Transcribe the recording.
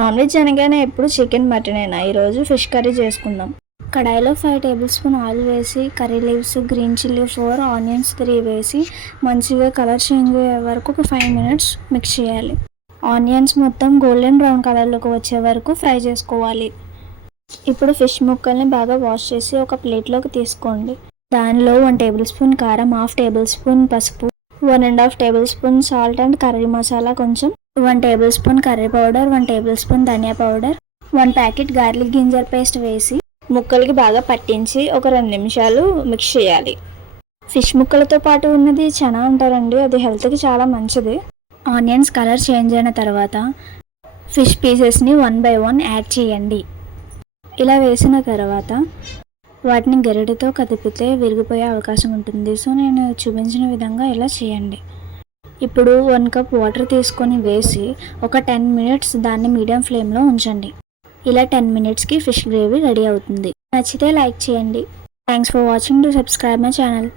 Non veg అనగానే ఎప్పుడు chicken మటనేనా. ఈరోజు ఫిష్ కర్రీ చేసుకుందాం. కడాయిలో 5 టేబుల్ స్పూన్ ఆయిల్ వేసి curry leaves, green chilli 4, onions 3 వేసి మంచిగా కలర్ చేంజ్ అయ్యే వరకు ఒక 5 మినిట్స్ మిక్స్ చేయాలి. ఆనియన్స్ మొత్తం గోల్డెన్ బ్రౌన్ కలర్లోకి వచ్చే వరకు ఫ్రై చేసుకోవాలి. ఇప్పుడు ఫిష్ ముక్కల్ని బాగా వాష్ చేసి ఒక ప్లేట్లోకి తీసుకోండి. దానిలో 1 టేబుల్ స్పూన్ కారం, 1/2 టేబుల్ స్పూన్ పసుపు, 1.5 tablespoon salt and curry masala కొంచెం, 1 tablespoon curry powder, 1 tablespoon ధనియా powder, 1 packet garlic ginger paste వేసి ముక్కలకి బాగా పట్టించి ఒక 2 నిమిషాలు మిక్స్ చేయాలి. ఫిష్ ముక్కలతో పాటు ఉన్నది చనా అంటారండి, అది హెల్త్కి చాలా మంచిది. ఆనియన్స్ కలర్ చేంజ్ అయిన తర్వాత ఫిష్ పీసెస్ని 1 by 1 యాడ్ చేయండి. ఇలా వేసిన తర్వాత వాటిని గరిటెతో కదిపితే విరిగిపోయే అవకాశం ఉంటుంది. సో నేను చూపించిన విధంగా ఇలా చేయండి. ఇప్పుడు 1 కప్ వాటర్ తీసుకొని వేసి ఒక 10 మినిట్స్ దాన్ని మీడియం ఫ్లేమ్లో ఉంచండి. ఇలా 10 మినిట్స్కి ఫిష్ గ్రేవీ రెడీ అవుతుంది. నచ్చితే లైక్ చేయండి. Thanks for watching. To subscribe my channel.